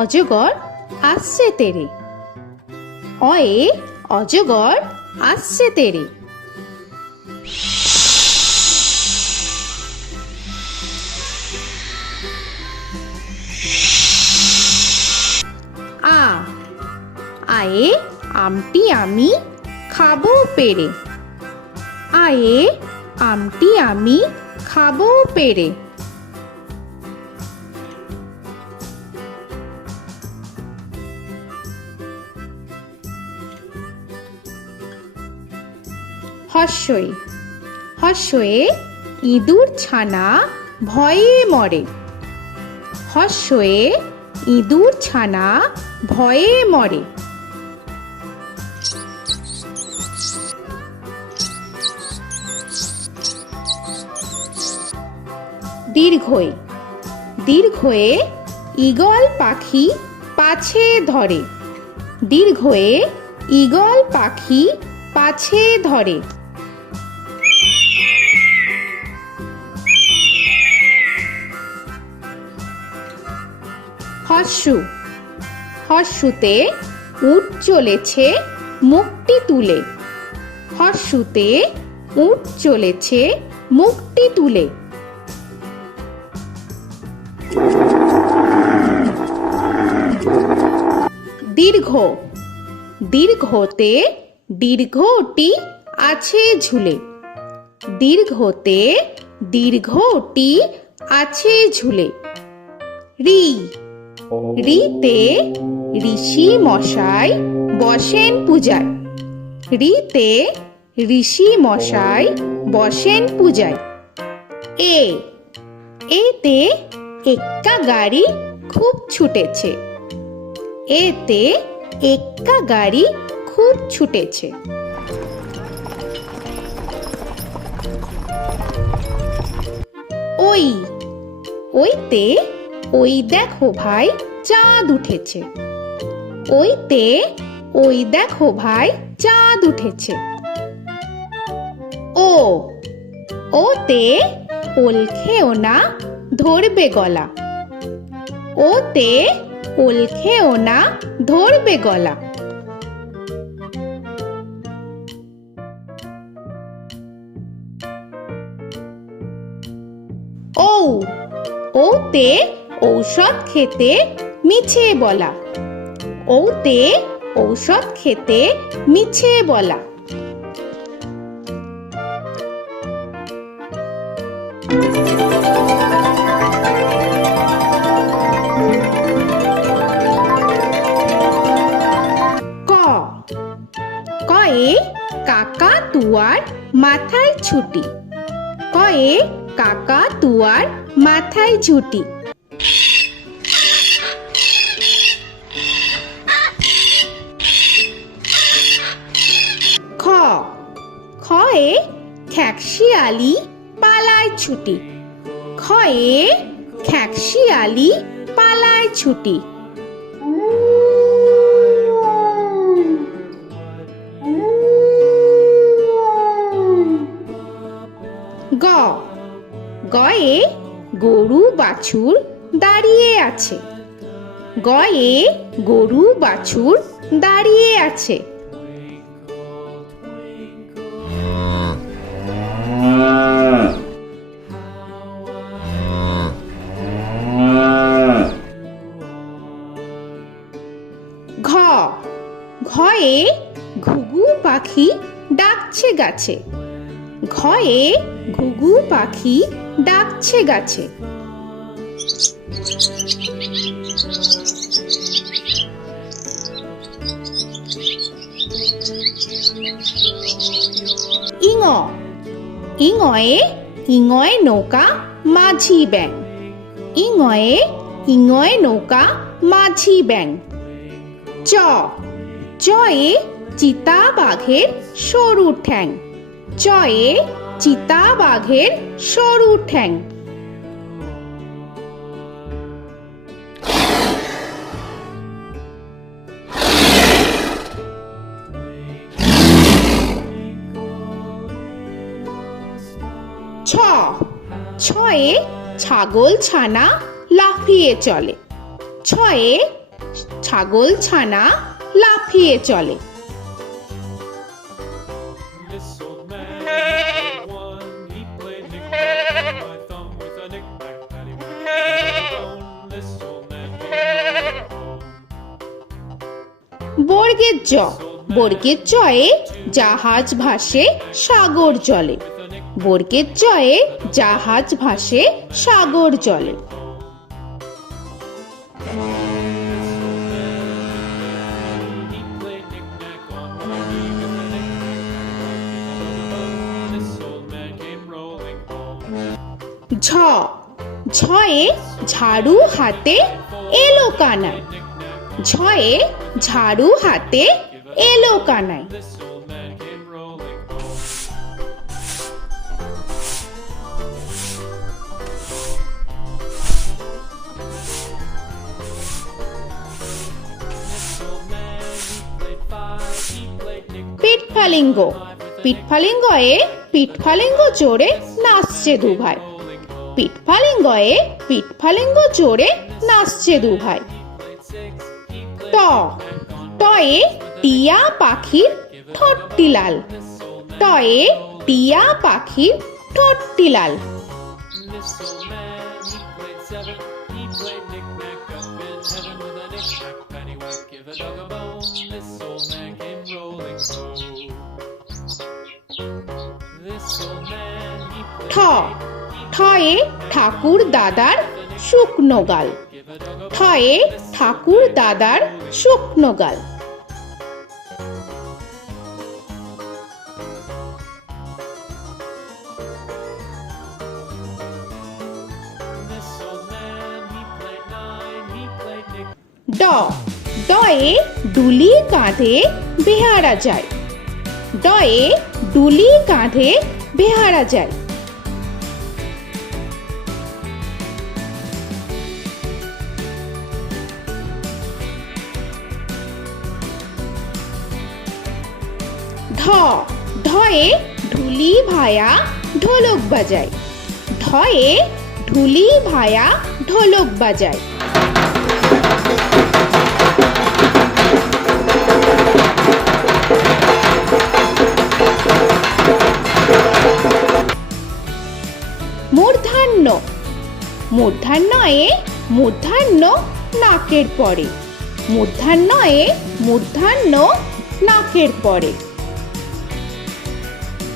অজগর আসছে তেরে। অয়ে অজগর আসছে তেরে। আ আয়ে আমটি আমি খাবো পেরে। আয়ে আমটি আমি খাবো পেরে। হর্ষই হর্ষয়ে ইঁদুর ছানা ভয়ে মরে। হর্ষয়ে ইঁদুর ছানা ভয়ে মরে। দীর্ঘই দীর্ঘয়ে ঈগল পাখি পাছে ধরে। দীর্ঘয়ে ঈগল পাখি পাছে ধরে। হর্ষু হর্ষুতে উট চলেছে মুখটি তুলে। হর্ষুতে উট চলেছে মুখটি তুলে। দীর্ঘ দীর্ঘতে দীর্ঘটি আছে ঝুলে। দীর্ঘতে দীর্ঘটি আছে ঝুলে। রি রিতে ঋষি মশাই বসেন পূজায়। রিতে ঋষি মশাই বসেন পূজায়। এ এতে এক্কা গাড়ি খুব ছুটেছে। এতে এক্কা গাড়ি খুব ছুটেছে। ওই ওইতে ওই দেখো ভাই চাঁদ উঠেছে। ওইতে ওই দেখো ভাই চাঁদ উঠেছে। ও ওতে ওল খেও না ধরবে গলা। ওতে ওল খেও না ধরবে গলা। ঔ ওতে ঔষধ খেতে মিছে বলা। ওতে ঔষধ খেতে মিছে বলা। ক কয়ে কাকা তুয়ার মাথায় ছুটি। কয়ে কাকা তুয়ার মাথায় ঝুটি। খ খয়ে খ্যাকশিয়ালি পালায় ছুটি। খয়ে খ্যাকশিয়ালি পালায় ছুটি। গ গয়ে গরু বাছুর দাঁড়িয়ে আছে। গয়ে গরু বাছুর দাঁড়িয়ে আছে। ঘ ঘয়ে ঘুঘু পাখি ডাকছে গাছে। ঘয়ে ঘুঘু পাখি ডাকছে গাছে। ইঙ ইঙয়ে ইঙয়ে নৌকা মাঝি ব্যাং। ইঙয়ে ইঙয়ে নৌকা মাঝি ব্যাং। চ চয়ে চিতা বাঘের সরু ঠ্যাং। চয়ে চিতা বাঘের সরু ঠ্যাং। ছ ছয়ে ছাগল ছানা লাফিয়ে চলে। ছয়ে ছাগল ছানা লাফিয়ে চলে। This old man had one. He played knick-knack on my thumb with a knick-knack, paddywhack, bone. This old man came rolling home. বর্গের জ, বর্গের জয়ে জাহাজ ভাসে সাগর জলে। বর্গের জয়ে জাহাজ ভাসে সাগর জলে। He played knick-knack on my knee with a knick-knack, this old man came rolling home. ঝ, ঝয়ে ঝাড়ু হাতে এলো কানাই। ঝয়ে ঝাড়ু হাতে এলো Kanai. This old man came rolling home. This old man, he played five. He played knick-knack. পিঠফালিঙ্গ, পিঠফালিঙ্গয়ে পিঠফালিঙ্গ জোরে নাচছে দুভাই। পিঠফালিঙ্গয়ে পিঠফালিঙ্গ জোরে নাচছে দুভাই। ট, টয়ে টিয়া পাখির ঠোঁটটি লাল। টয়ে টিয়া পাখির ঠোঁটটি লাল। This old man, he played seven. He played knick-knack up in heaven with a knick-knack, paddywhack, give a dog a bone. This old man came rolling home. This old man, he ঠ, played ঠয়ে ঠাকুর দাদার শুকনো গাল। give a dog a ঠয়ে ঠাকুর দাদার শুকনো গাল। This old man, he played nine. He played knick. ড, ডয়ে ডুলি কাঁধে বেহারা যায়। ডয়ে ডুলি কাঁধে বেহারা যায়। ঢ, ঢয়ে ঢুলি ভায়া ঢোলক বাজায়। ঢয়ে ঢুলি ভায়া ঢোলক বাজায়। মূর্ধন্য, মূর্ধন্যয়ে মূর্ধন্য নাকের পরে। মূর্ধন্যয়ে মূর্ধন্য নাকের পরে।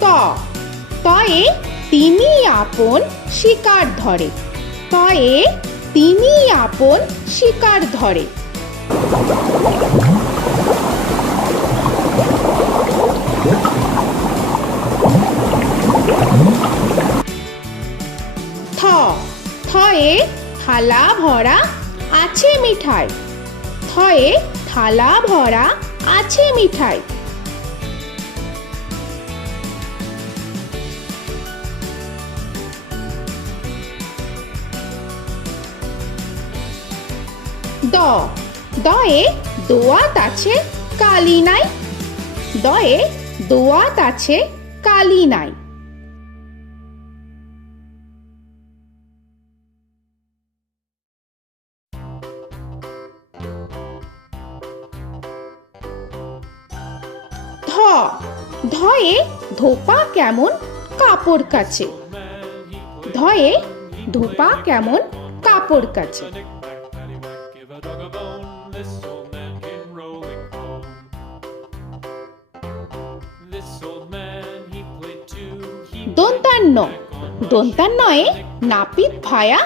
ত, তয়ে তিনি আপন শিকার ধরে। তয়ে তিনি আপন শিকার ধরে। থ, থয়ে থালা ভরা আছে মিঠাই। থয়ে থালা ভরা আছে মিঠাই। দ, দয়ে দোয়াত আছে কালি নাই। দয়ে দোয়াত আছে কালি নাই। ধ, ধয়ে ধোপা কেমন কাপড় কাচে। ধয়ে ধোপা কেমন কাপড় কাচে। Knick-knack, paddywhack, give a dog a bone. This old man came rolling home. This old man, he played two. He দন্তান্ন, দন্তান্নয়ে নাপিত ভায়া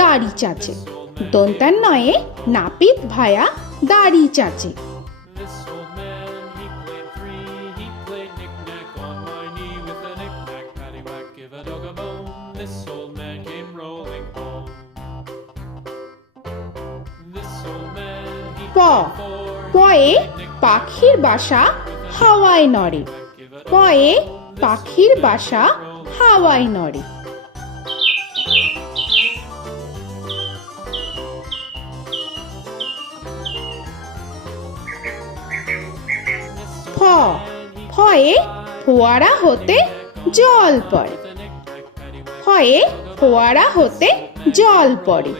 দাড়ি চাচে। দন্তান্নয়ে নাপিত ভায়া দাড়ি চাচে। This old man, he played three. He played knick-knack on my knee with a knick-knack, paddywhack, give a dog a bone. This old man came rolling home. This old man, he প, played four. পয়ে পাখির বাসা হাওয়ায় নড়ে। পয়ে পাখির বাসা হাওয়ায় নড়ে। ফ, ফয়ে ফোয়ারা হতে জল পড়ে। ফয়ে ফোয়ারা হতে জল পড়ে।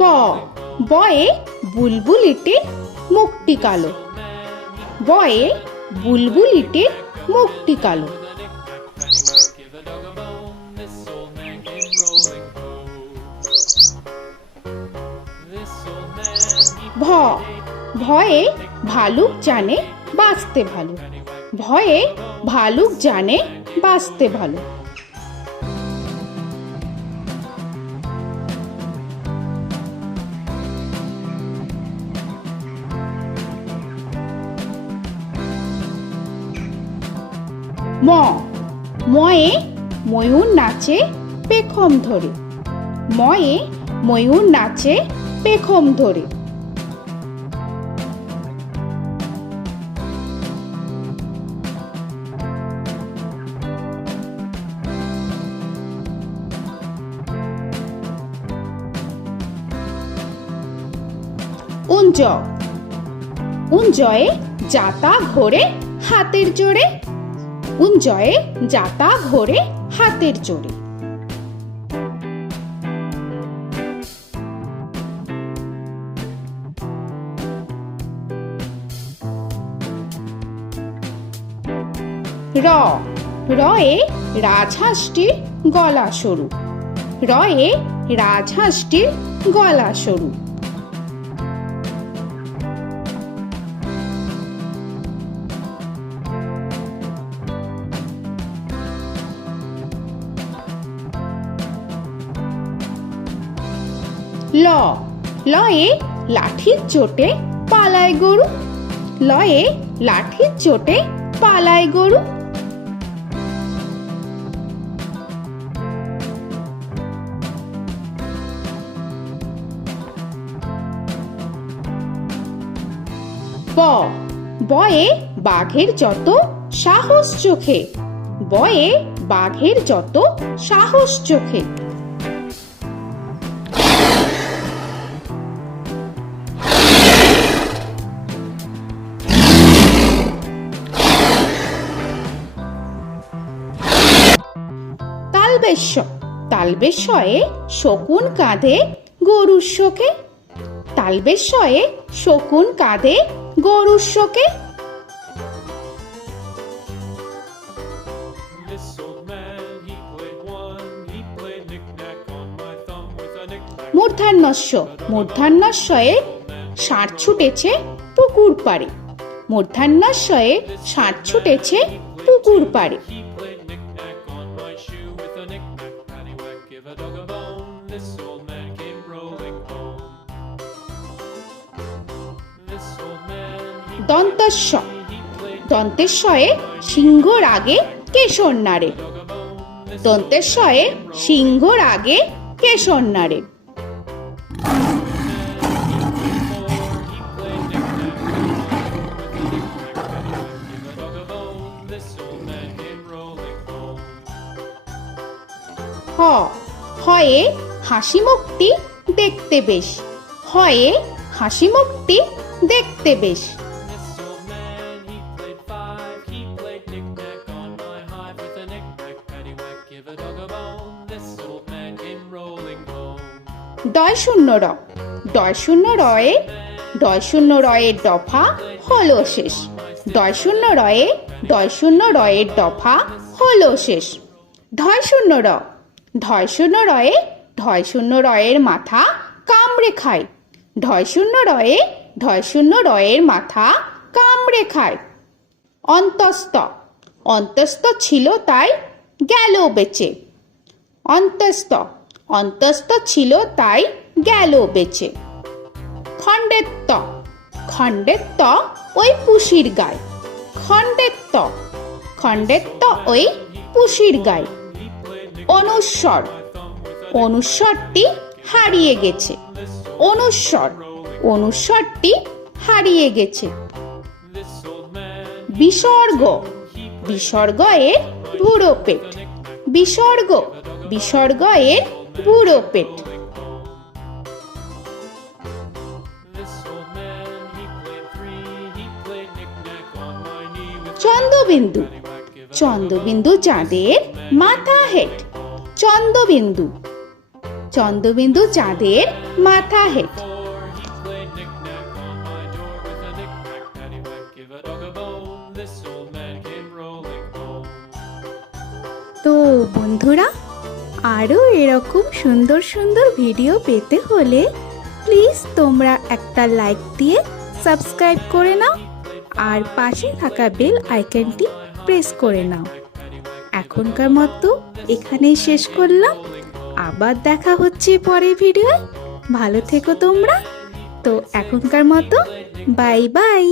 ব বয়ে বুলবুলিটির মুখটি কালো। বয়ে বুলবুলিটির মুখটি কালো। Give a dog a bone, this old man came rolling home. This old man, he ভ ভয়ে ভালুক জানে বাঁচতে ভালো। ভয়ে ভালুক জানে বাঁচতে ভালো। ম ময়ে ময়ূর নাচে পেখম ধরে। ময়ে ময়ূর নাচে পেখম ধরে। উঞ্জ উঞ্জয়ে যাতা ঘোরে হাতের জোরে। উঞ্জয়ে যাতা ঘোরে হাতের জোরে। র রয়ে রাজহাঁসটির গলা সরু। রয়ে রাজহাঁসটির গলা সরু। ল লয়ে লাঠির চোটে পালায় গরু। লয়ে লাঠির চোটে পালায় গরু। ব বয়ে বাঘের যত সাহস চোখে। বয়ে বাঘের যত সাহস চোখে। তালবেশ্য তালবেশ্যয়ে শকুন কাঁধে গরুর শোকে। তালবেশ্যয়ে শকুন কাঁধে গরুর শোকে। This old man, he played one, he played knick-knack on my thumb with a knick-knack. মূর্ধন্যস্য মূর্ধন্যস্বয়ে ষাঁড় ছুটেছে পুকুর পাড়ে। মূর্ধন্যস্বয়ে ষাঁড় ছুটেছে পুকুর পাড়ে। He played knick-knack on my shoe with a knick-knack, paddywhack, give a dog a bone. This old man came rolling home. This old man, he দন্তস্ব played দন্তেশ্বয়ে সিংহর আগে কেশর নাড়ে। dog a bone. This দন্তেশ্বয়ে সিংহর আগে কেশর নাড়ে। he played knick-knack on my with a knick-knack, paddywhack, give a dog a bone. This old man came rolling home. হ হয়ে হাসি মুখটি দেখতে বেশ। হয়ে হাসি মুখটি দেখতে বেশ। This old man, he played five, he played knick-knack on my hive with a knick-knack, paddywhack, give a dog a bone. This old man came rolling home. ডয় শূন্য র ডয় শূন্য রয়ে ডয় শূন্য রয়ের দফা হলো শেষ। ডয় শূন্য রয়ে ডয় শূন্য রয়ের দফা হলো শেষ। ঢয় শূন্য র ঢয় শূন্য রয়ে ঢয় শূন্য রয়ের মাথা কামড়ে খায়। ঢয় শূন্য রয়ে ঢয় শূন্য রয়ের মাথা কামড়ে খায়। অন্তস্থ অন্তস্থ ছিল তাই গেল বেঁচে। অন্তস্থ অন্তস্থ ছিল তাই গেল বেঁচে। খণ্ডেত্ব খণ্ডেত্ব ওই পুষির গায়। খণ্ডেত্ব খণ্ডেত্ব ওই পুষির গায়। অনুস্বর অনুস্বরটি হারিয়ে গেছে। অনুস্বর অনুস্বরটি হারিয়ে গেছে। This old man, বিসর্গ বিসর্গ এর বুড়ো পেট। বিসর্গ বিসর্গ এর বুড়ো পেট। this old man, he played three, he played knick-knack on my knee with Chandrabindu paddywhack, give a Chandrabindu চাঁদের মাথা হেট। চন্দ্রবিন্দু চন্দ্রবিন্দু চাঁদের মাথা head. Before he played knick-knack on my door with a knick-knack, paddywhack, give a dog a bone. This old man came rolling home. তো বন্ধুরা, আরও এরকম সুন্দর সুন্দর ভিডিও পেতে হলে প্লিজ তোমরা একটা লাইক দিয়ে সাবস্ক্রাইব করে নাও আর পাশে থাকা বেল আইকনটি প্রেস করে নাও। এখনকার মতো এখানেই শেষ করলাম, আবার দেখা হচ্ছে পরের ভিডিও। ভালো থেকো তোমরা। তো এখনকার মতো বাই বাই।